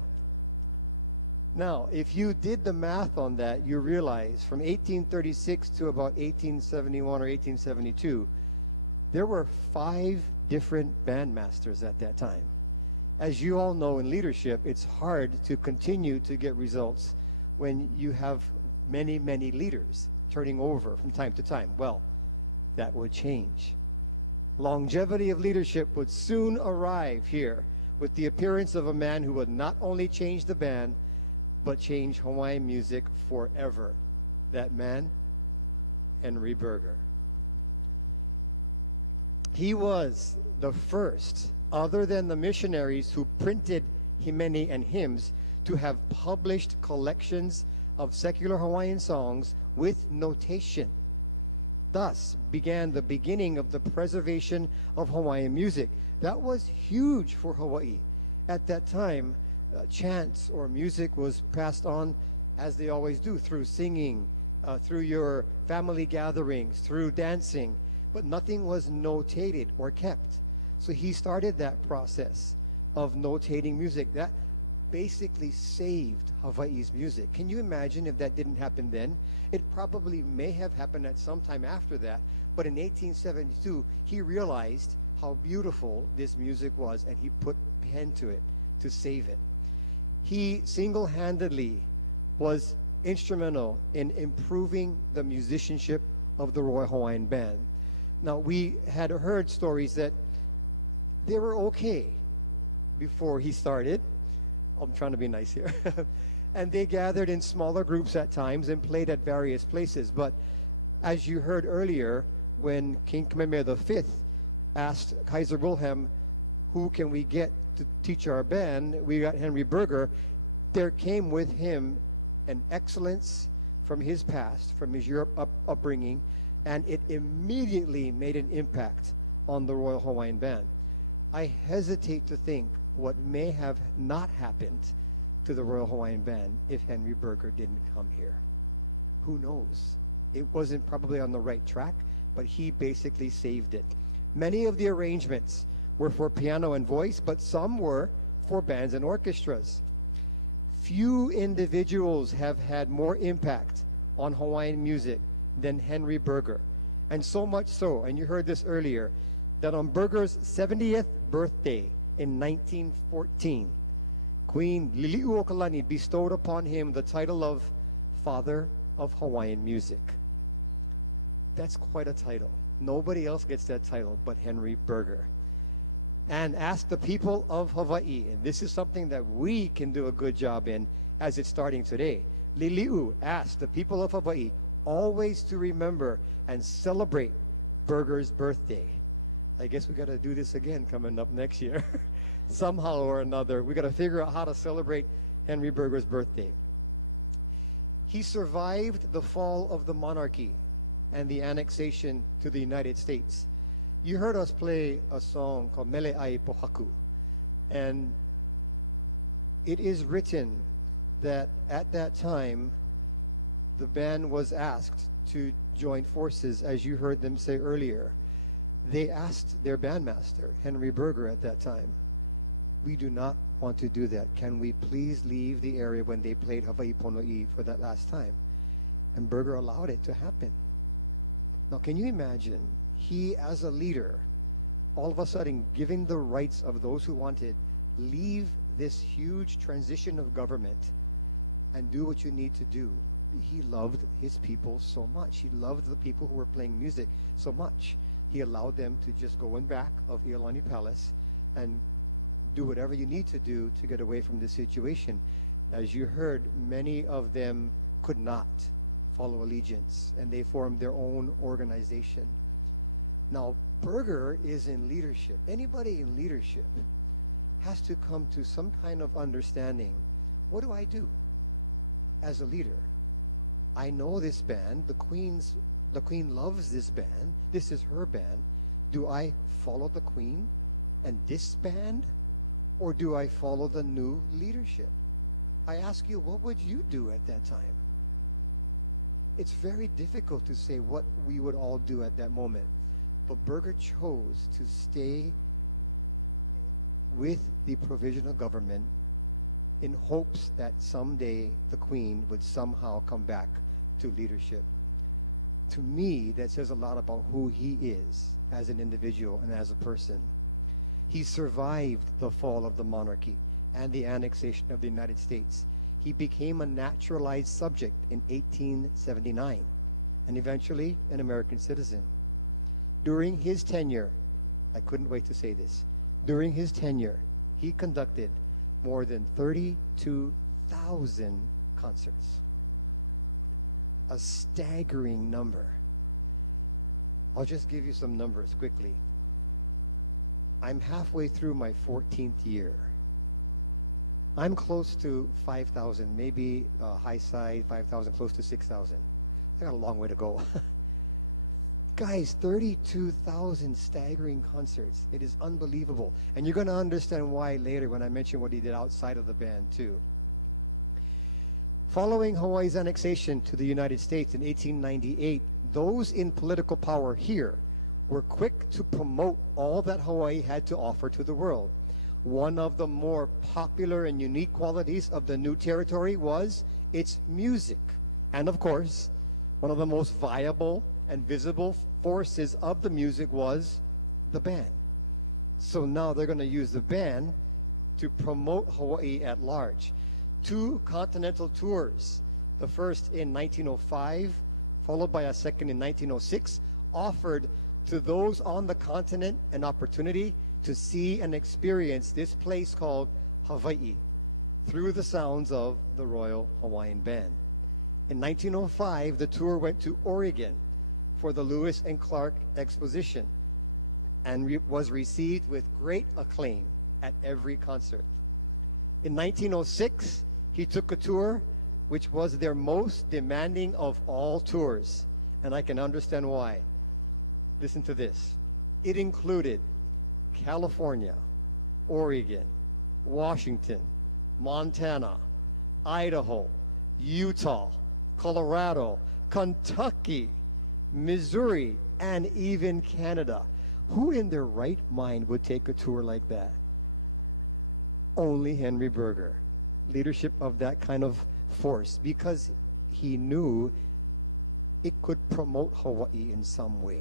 Now, if you did the math on that, you realize from 1836 to about 1871 or 1872, there were 5 different bandmasters at that time. As you all know, in leadership, it's hard to continue to get results when you have many, many leaders turning over from time to time. Well, that would change. Longevity of leadership would soon arrive here with the appearance of a man who would not only change the band, but change Hawaiian music forever. That man, Henry Berger. He was the first, other than the missionaries who printed himene and hymns, to have published collections of secular Hawaiian songs with notation. Thus began the beginning of the preservation of Hawaiian music. That was huge for Hawaii. At that time, chants or music was passed on, as they always do, through singing, through your family gatherings, through dancing, but nothing was notated or kept. So he started that process of notating music. basically saved Hawaii's music. Can you imagine if that didn't happen then? It probably may have happened at some time after that, but in 1872, he realized how beautiful this music was, and he put pen to it to save it. He single-handedly was instrumental in improving the musicianship of the Royal Hawaiian Band. Now, we had heard stories that they were okay before he started. I'm trying to be nice here. And they gathered in smaller groups at times and played at various places. But as you heard earlier, when King Kamehameha V asked Kaiser Wilhelm, who can we get to teach our band? We got Henry Berger. There came with him an excellence from his past, from his Europe upbringing, and it immediately made an impact on the Royal Hawaiian Band. I hesitate to think what may have not happened to the Royal Hawaiian Band if Henry Berger didn't come here. Who knows? It wasn't probably on the right track, but he basically saved it. Many of the arrangements were for piano and voice, but some were for bands and orchestras. Few individuals have had more impact on Hawaiian music than Henry Berger. And so much so, and you heard this earlier, that on Berger's 70th birthday in 1914, Queen Liliuokalani bestowed upon him the title of Father of Hawaiian Music. That's quite a title. Nobody else gets that title but Henry Berger. And asked the people of Hawaii, and this is something that we can do a good job in as it's starting today. Liliu asked the people of Hawaii always to remember and celebrate Berger's birthday. I guess we got to do this again coming up next year. Somehow or another, we got to figure out how to celebrate Henry Berger's birthday. He survived the fall of the monarchy and the annexation to the United States. You heard us play a song called Mele'ai Pohaku, and it is written that at that time, the band was asked to join forces, as you heard them say earlier. They asked their bandmaster, Henry Berger, at that time, we do not want to do that. Can we please leave the area when they played Hawaii Pono'i for that last time? And Berger allowed it to happen. Now, can you imagine, he as a leader, all of a sudden giving the rights of those who wanted, leave this huge transition of government and do what you need to do. He loved his people so much. He loved the people who were playing music so much. He allowed them to just go in back of Iolani Palace and do whatever you need to do to get away from this situation. As you heard, many of them could not follow allegiance, and they formed their own organization. Now, Berger is in leadership. Anybody in leadership has to come to some kind of understanding. What do I do as a leader? I know this band. The Queen loves this band. This is her band. Do I follow the Queen and disband, or do I follow the new leadership? I ask you, what would you do at that time? It's very difficult to say what we would all do at that moment. But Berger chose to stay with the provisional government in hopes that someday the Queen would somehow come back to leadership. To me, that says a lot about who he is as an individual and as a person. He survived the fall of the monarchy and the annexation of the United States. He became a naturalized subject in 1879 and eventually an American citizen. During his tenure, I couldn't wait to say this, during his tenure, he conducted more than 32,000 concerts. A staggering number. I'll just give you some numbers quickly. I'm halfway through my 14th year. I'm close to 5,000, maybe high side, 5,000, close to 6,000. I got a long way to go. Guys, 32,000 staggering concerts. It is unbelievable. And you're going to understand why later when I mention what he did outside of the band, too. Following Hawaii's annexation to the United States in 1898, those in political power here were quick to promote all that Hawaii had to offer to the world. One of the more popular and unique qualities of the new territory was its music. And of course, one of the most viable and visible forces of the music was the band. So now they're going to use the band to promote Hawaii at large. 2 continental tours, the first in 1905, followed by a second in 1906, offered to those on the continent an opportunity to see and experience this place called Hawaii through the sounds of the Royal Hawaiian Band. In 1905, the tour went to Oregon for the Lewis and Clark Exposition and was received with great acclaim at every concert. In 1906, he took a tour which was their most demanding of all tours, and I can understand why. Listen to this. It included California, Oregon, Washington, Montana, Idaho, Utah, Colorado, Kentucky, Missouri, and even Canada. Who in their right mind would take a tour like that? Only Henry Berger. Leadership of that kind of force, because he knew it could promote Hawaii in some way.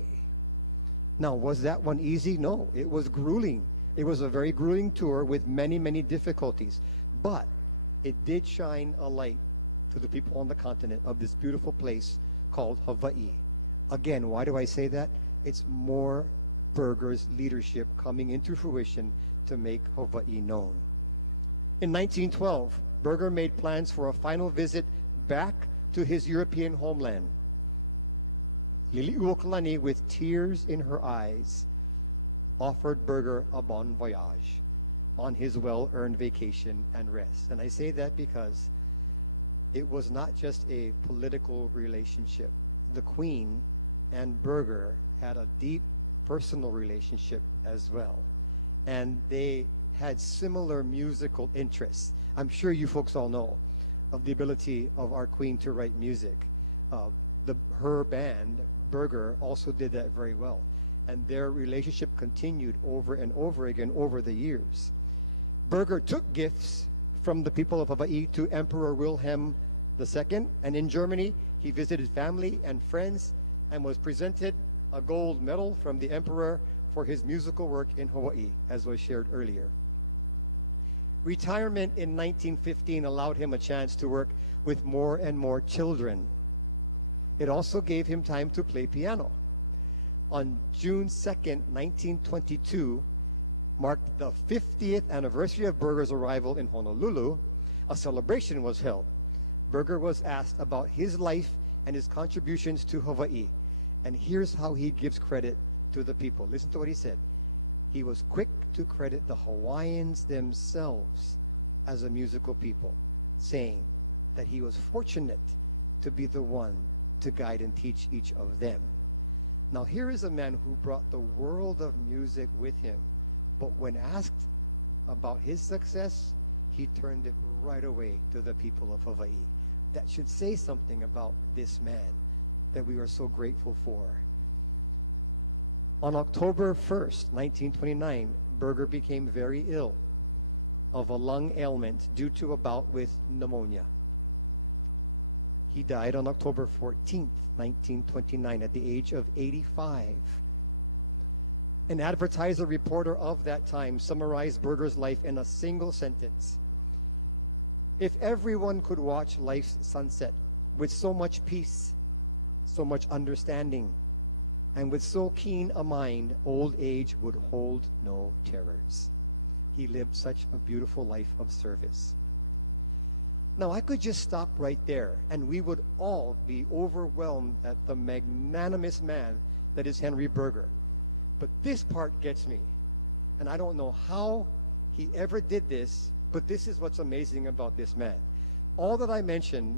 Now, was that one easy? No, it was grueling. It was a very grueling tour with many, many difficulties. But it did shine a light to the people on the continent of this beautiful place called Hawaii. Again, why do I say that? It's more Berger's leadership coming into fruition to make Hawaii known. In 1912, Berger made plans for a final visit back to his European homeland. Liliuokalani, with tears in her eyes, offered Berger a bon voyage on his well-earned vacation and rest. And I say that because it was not just a political relationship. The Queen and Berger had a deep personal relationship as well. And they had similar musical interests. I'm sure you folks all know of the ability of our Queen to write music. Her band, Berger, also did that very well. And their relationship continued over and over again over the years. Berger took gifts from the people of Hawaii to Emperor Wilhelm II, and in Germany, he visited family and friends and was presented a gold medal from the emperor for his musical work in Hawaii, as was shared earlier. Retirement in 1915 allowed him a chance to work with more and more children. It also gave him time to play piano. On June 2nd, 1922, marked the 50th anniversary of Berger's arrival in Honolulu. A celebration was held. Berger was asked about his life and his contributions to Hawaii. And here's how he gives credit to the people. Listen to what he said. He was quick to credit the Hawaiians themselves as a musical people, saying that he was fortunate to be the one to guide and teach each of them. Now here is a man who brought the world of music with him, but when asked about his success, he turned it right away to the people of Hawaii. That should say something about this man that we are so grateful for. On October 1st, 1929, Berger became very ill of a lung ailment due to a bout with pneumonia. He died on October 14th, 1929, at the age of 85. An advertiser reporter of that time summarized Berger's life in a single sentence. If everyone could watch life's sunset with so much peace, so much understanding, and with so keen a mind, old age would hold no terrors. He lived such a beautiful life of service. Now, I could just stop right there, and we would all be overwhelmed at the magnanimous man that is Henry Berger. But this part gets me, and I don't know how he ever did this, but this is what's amazing about this man. All that I mentioned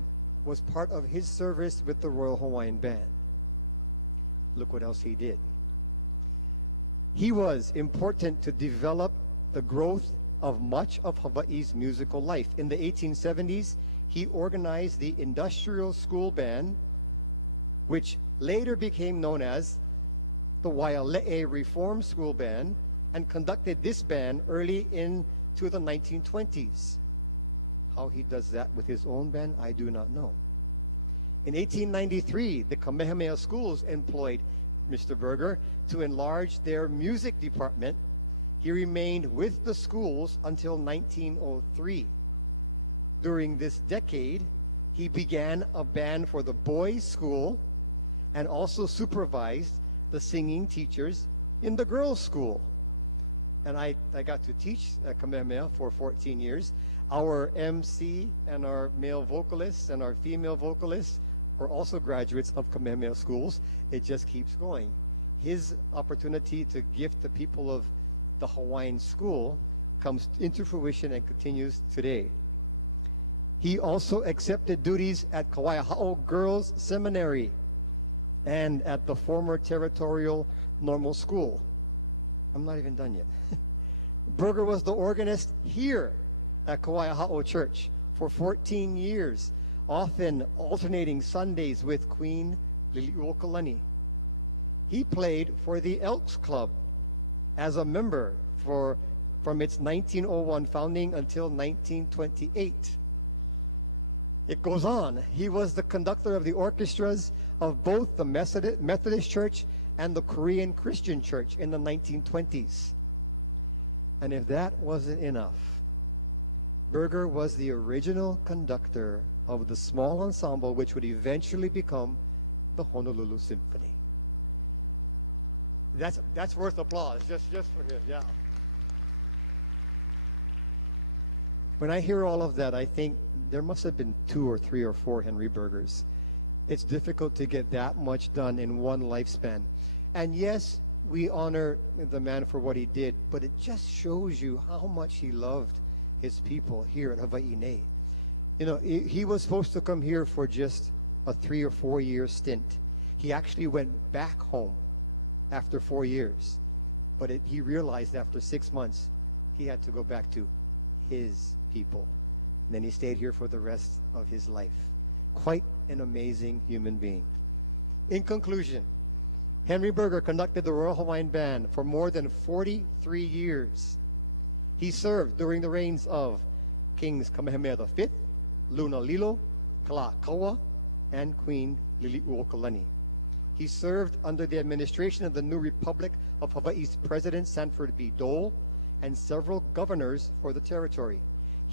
was part of his service with the Royal Hawaiian Band. Look what else he did. He was important to develop the growth of much of Hawaii's musical life. In the 1870s, he organized the Industrial School Band, which later became known as the Waiale'e Reform School Band, and conducted this band early in to the 1920s. How he does that with his own band, I do not know. In 1893, the Kamehameha schools employed Mr. Berger to enlarge their music department. He remained with the schools until 1903. During this decade, he began a band for the boys' school and also supervised the singing teachers in the girls' school. And I got to teach at Kamehameha for 14 years. Our MC and our male vocalists and our female vocalists were also graduates of Kamehameha schools. It just keeps going. His opportunity to gift the people of the Hawaiian school comes into fruition and continues today. He also accepted duties at Kawaiahaʻo Girls Seminary and at the former Territorial Normal School. I'm not even done yet. Berger was the organist here at Kawaiahaʻo Church for 14 years, often alternating Sundays with Queen Liliuokalani. He played for the Elks Club as a member from its 1901 founding until 1928. It goes on. He was the conductor of the orchestras of both the Methodist Church and the Korean Christian Church in the 1920s. And if that wasn't enough, Berger was the original conductor of the small ensemble which would eventually become the Honolulu Symphony. That's worth applause, just for him, yeah. When I hear all of that, I think there must have been 2 or 3 or 4 Henry Bergers. It's difficult to get that much done in one lifespan. And yes, we honor the man for what he did, but it just shows you how much he loved his people here at Hawaiian. You know, he was supposed to come here for just a 3 or 4 year stint. He actually went back home after 4 years, but he realized after 6 months he had to go back to his people. And then he stayed here for the rest of his life. Quite an amazing human being. In conclusion, Henry Berger conducted the Royal Hawaiian Band for more than 43 years. He served during the reigns of Kings Kamehameha V, Lunalilo, Kalakaua, and Queen Liliuokalani. He served under the administration of the new Republic of Hawaii's President Sanford B. Dole and several governors for the territory.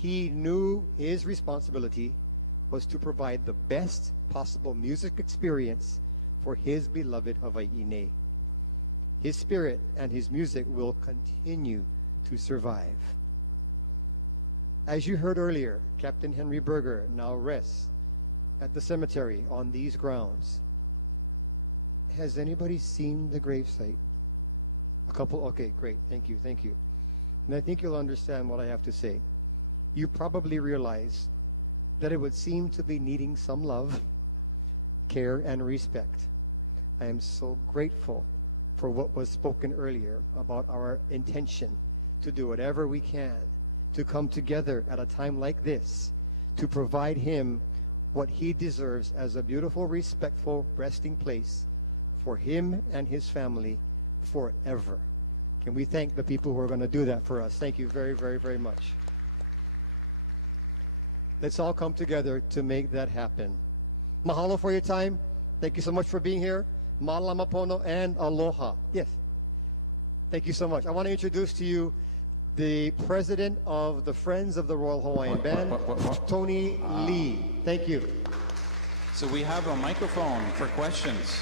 He knew his responsibility was to provide the best possible music experience for his beloved Hawaii. His spirit and his music will continue to survive. As you heard earlier, Captain Henry Berger now rests at the cemetery on these grounds. Has anybody seen the gravesite? A couple? Okay, great. Thank you. And I think you'll understand what I have to say. You probably realize that it would seem to be needing some love, care, and respect. I am so grateful for what was spoken earlier about our intention to do whatever we can to come together at a time like this to provide him what he deserves as a beautiful, respectful resting place for him and his family forever. Can we thank the people who are going to do that for us? Thank you very, very, very much. Let's all come together to make that happen. Mahalo for your time. Thank you so much for being here. Malama pono and aloha. Yes. Thank you so much. I want to introduce to you the president of the Friends of the Royal Hawaiian Band, Tony Lee. Thank you. So we have a microphone for questions.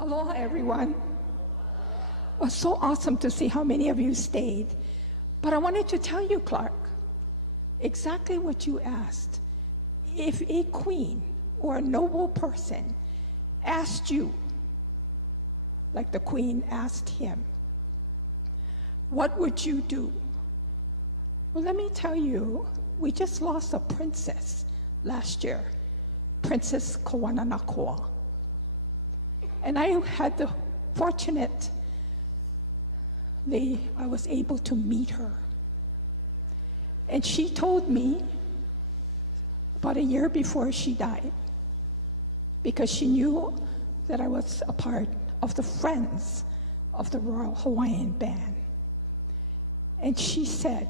Aloha, everyone. It was so awesome to see how many of you stayed. But I wanted to tell you, Clark, exactly what you asked. If a queen or a noble person asked you, like the queen asked him, what would you do? Well, let me tell you, we just lost a princess last year, Princess Kawananakoa. And I had the I was able to meet her. And she told me about a year before she died, because she knew that I was a part of the Friends of the Royal Hawaiian Band. And she said,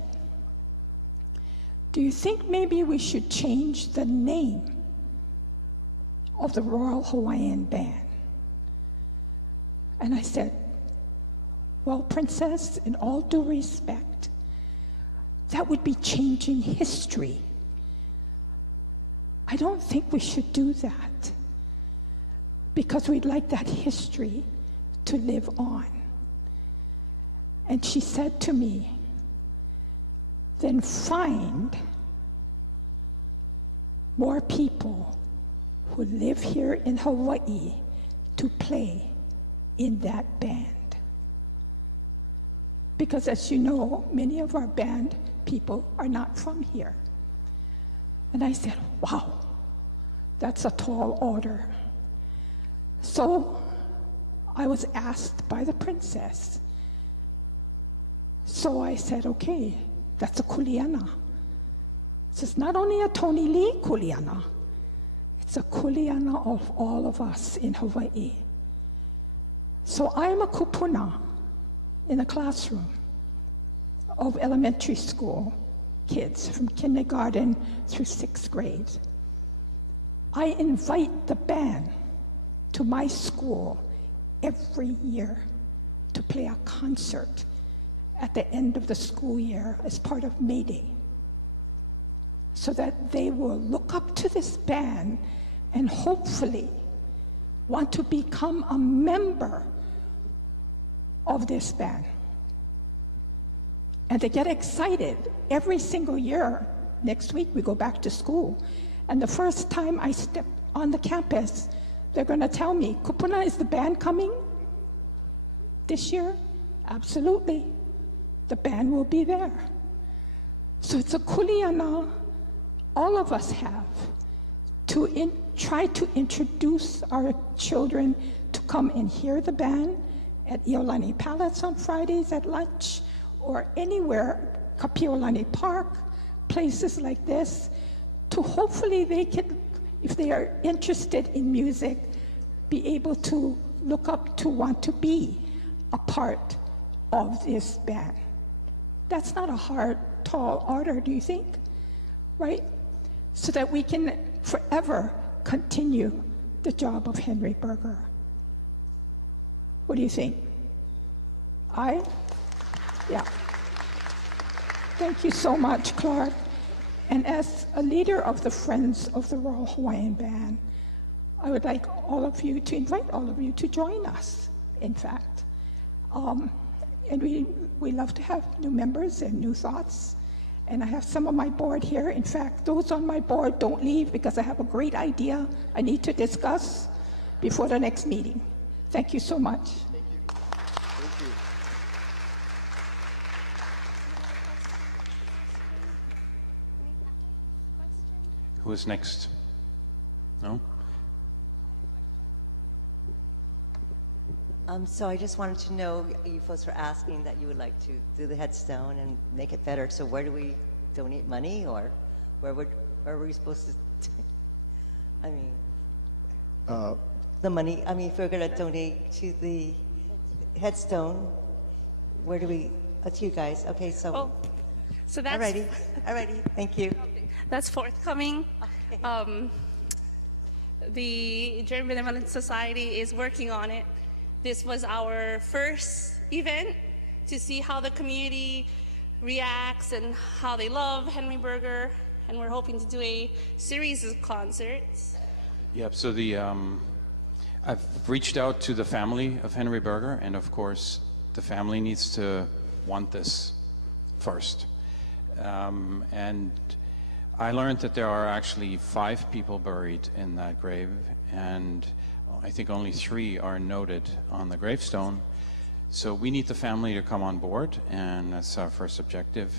do you think maybe we should change the name of the Royal Hawaiian Band? And I said, well, Princess, in all due respect, that would be changing history. I don't think we should do that, because we'd like that history to live on. And she said to me, then find more people who live here in Hawaii to play in that band. Because as you know, many of our band people are not from here. And I said, wow, that's a tall order. So I was asked by the princess. So I said, okay, that's a kuleana. It's not only a Tony Lee kuleana, it's a kuleana of all of us in Hawaii. So I'm a kupuna in a classroom of elementary school kids from kindergarten through 6th grade. I invite the band to my school every year to play a concert at the end of the school year as part of May Day, so that they will look up to this band and hopefully want to become a member of this band. And they get excited every single year. Next week we go back to school, and the first time I step on the campus, they're going to tell me, Kupuna, is the band coming this year? Absolutely. The band will be there. So it's a kuleana all of us have to try to introduce our children to come and hear the band at Iolani Palace on Fridays at lunch, or anywhere, Kapiolani Park, places like this, to hopefully they can, if they are interested in music, be able to look up to want to be a part of this band. That's not a hard, tall order, do you think? Right? So that we can forever continue the job of Henry Berger. What do you think? Yeah. Thank you so much, Clark. And as a leader of the Friends of the Royal Hawaiian Band, I would like all of you to invite all of you to join us, in fact. And we love to have new members and new thoughts. And I have some of my board here. In fact, those on my board, don't leave, because I have a great idea I need to discuss before the next meeting. Thank you so much. Who is next? No? So I just wanted to know, you folks were asking that you would like to do the headstone and make it better. So where do we donate money, or where are we supposed to? I mean, the money. I mean, if we're going to donate to the headstone, where do we? To you guys. Okay, so. Oh, so that's. Alrighty. Thank you. That's forthcoming. Okay. The German Benevolent Society is working on it. This was our first event to see how the community reacts and how they love Henry Berger, and we're hoping to do a series of concerts. Yep, so I've reached out to the family of Henry Berger, and of course, the family needs to want this first. And I learned that there are actually 5 people buried in that grave, and I think only 3 are noted on the gravestone. So we need the family to come on board, and that's our first objective.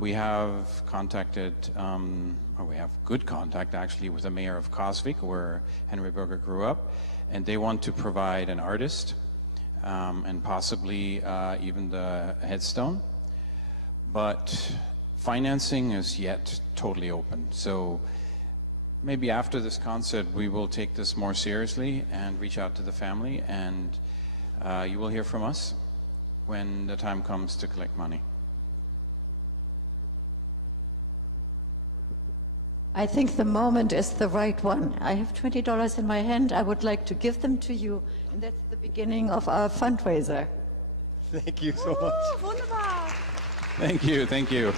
We have contacted, or we have good contact actually with the mayor of Kosvik, where Henry Berger grew up, and they want to provide an artist and possibly even the headstone. But financing is yet totally open. So maybe after this concert, we will take this more seriously and reach out to the family, and you will hear from us when the time comes to collect money. I think the moment is the right one. I have $20 in my hand. I would like to give them to you. And that's the beginning of our fundraiser. Thank you so much. Wunderbar. Thank you, thank you.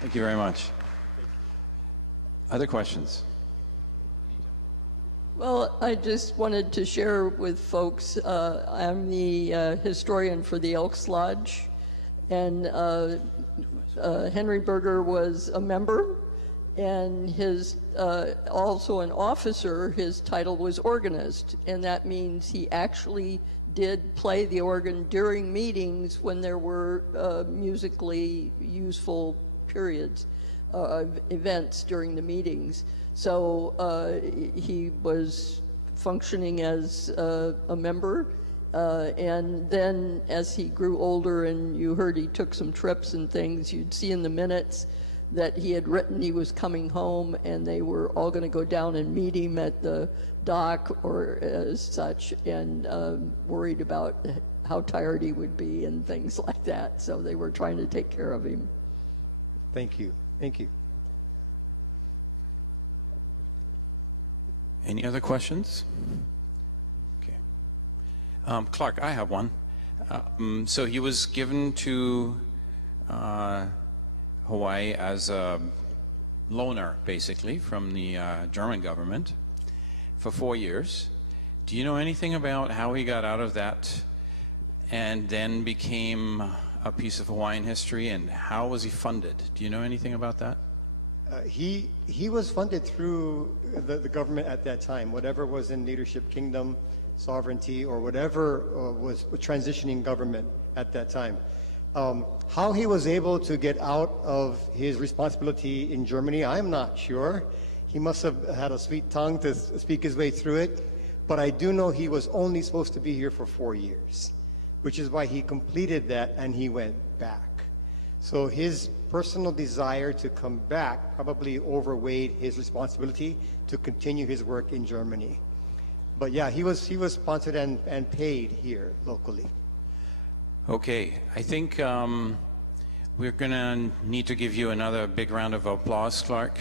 Thank you very much. Other questions? Well, I just wanted to share with folks, I'm the historian for the Elks Lodge, and Henry Berger was a member, and his also an officer. His title was organist, and that means he actually did play the organ during meetings when there were musically useful periods, events during the meetings. So he was functioning as a member, and then as he grew older, and you heard he took some trips and things, you'd see in the minutes that he had written he was coming home, and they were all going to go down and meet him at the dock or as such, and worried about how tired he would be and things like that. So they were trying to take care of him. Thank you. Thank you. Any other questions? Okay. Clark, I have one. So he was given to Hawaii as a loaner, basically, from the German government for 4 years. Do you know anything about how he got out of that and then became a piece of Hawaiian history, and how was he funded? Do you know anything about that? He was funded through the government at that time, whatever was in leadership, kingdom, sovereignty, or whatever was transitioning government at that time. How he was able to get out of his responsibility in Germany, I'm not sure. He must have had a sweet tongue to speak his way through it, but I do know he was only supposed to be here for 4 years, which is why he completed that and he went back. So his personal desire to come back probably overweighed his responsibility to continue his work in Germany. But yeah, he was sponsored and paid here locally. Okay, I think we're gonna need to give you another big round of applause, Clark.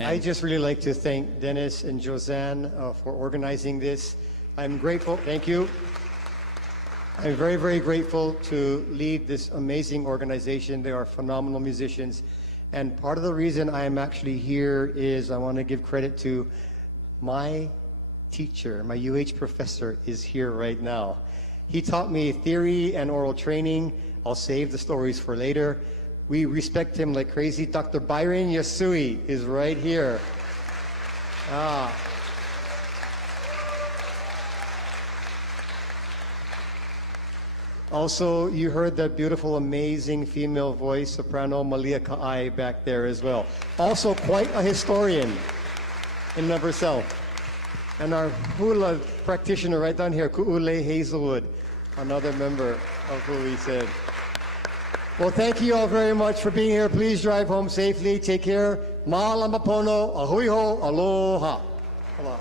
I just really like to thank Dennis and Josanne for organizing this. I'm grateful, thank you. I'm very, very grateful to lead this amazing organization. They are phenomenal musicians. And part of the reason I am actually here is I want to give credit to my teacher. My UH professor is here right now. He taught me theory and oral training. I'll save the stories for later. We respect him like crazy. Dr. Byron Yasui is right here. Also, you heard that beautiful, amazing female voice, soprano Malia Ka'ai back there as well. Also quite a historian in and of herself. And our hula practitioner right down here, Ku'ule Hazelwood, another member of who we said. Well, thank you all very much for being here. Please drive home safely. Take care. Ma'alamapono, ahui ho, aloha. Aloha.